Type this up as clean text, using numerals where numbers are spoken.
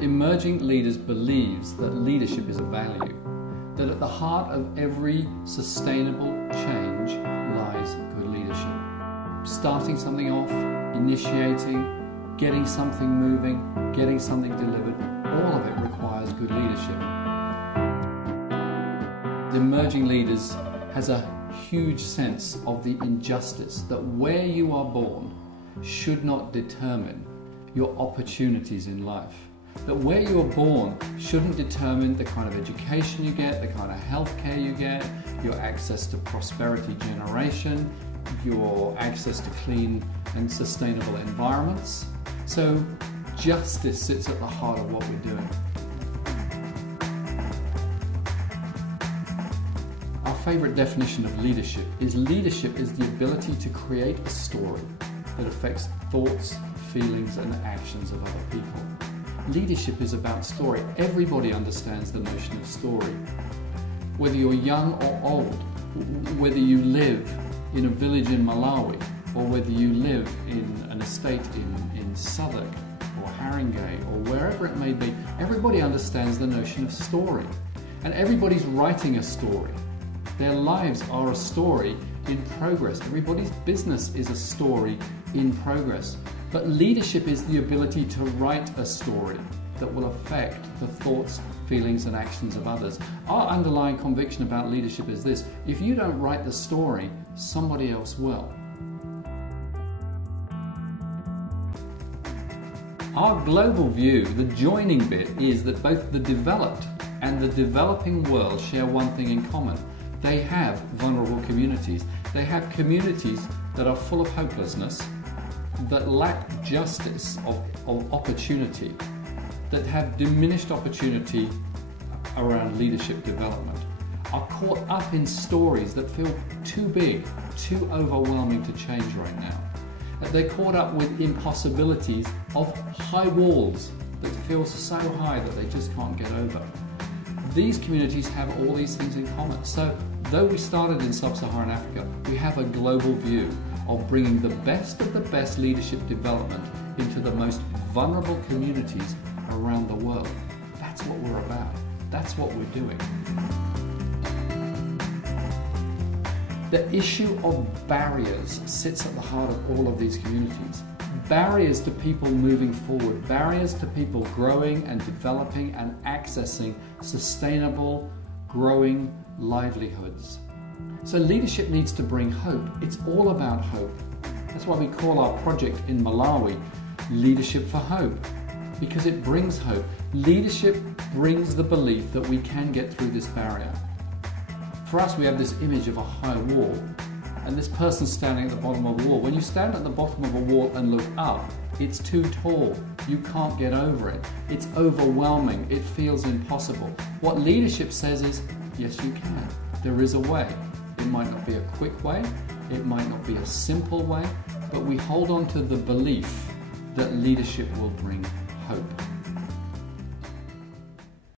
Emerging Leaders believes that leadership is a value, that at the heart of every sustainable change lies good leadership. Starting something off, initiating, getting something moving, getting something delivered, all of it requires good leadership. Emerging Leaders has a huge sense of the injustice that where you are born should not determine your opportunities in life. That where you are born shouldn't determine the kind of education you get, the kind of healthcare you get, your access to prosperity generation, your access to clean and sustainable environments. So justice sits at the heart of what we're doing. Our favorite definition of leadership is the ability to create a story that affects thoughts, feelings and actions of other people. Leadership is about story. Everybody understands the notion of story. Whether you're young or old, whether you live in a village in Malawi, or whether you live in an estate in Southwark or Haringey or wherever it may be, everybody understands the notion of story. And everybody's writing a story. Their lives are a story in progress. Everybody's business is a story in progress. But leadership is the ability to write a story that will affect the thoughts, feelings and actions of others. Our underlying conviction about leadership is this: if you don't write the story, somebody else will. Our global view, the joining bit, is that both the developed and the developing world share one thing in common. They have vulnerable communities. They have communities that are full of hopelessness, that lack justice of opportunity, that have diminished opportunity around leadership development, are caught up in stories that feel too big, too overwhelming to change right now. They're caught up with impossibilities of high walls that feel so high that they just can't get over. These communities have all these things in common. So though we started in sub-Saharan Africa, we have a global view of bringing the best of the best leadership development into the most vulnerable communities around the world. That's what we're about. That's what we're doing. The issue of barriers sits at the heart of all of these communities. Barriers to people moving forward, barriers to people growing and developing and accessing sustainable, growing livelihoods. So leadership needs to bring hope. It's all about hope. That's why we call our project in Malawi Leadership for Hope, because it brings hope. Leadership brings the belief that we can get through this barrier. For us, we have this image of a high wall, and this person standing at the bottom of a wall. When you stand at the bottom of a wall and look up, it's too tall. You can't get over it. It's overwhelming. It feels impossible. What leadership says is, yes, you can. There is a way. It might not be a quick way, it might not be a simple way, but we hold on to the belief that leadership will bring hope.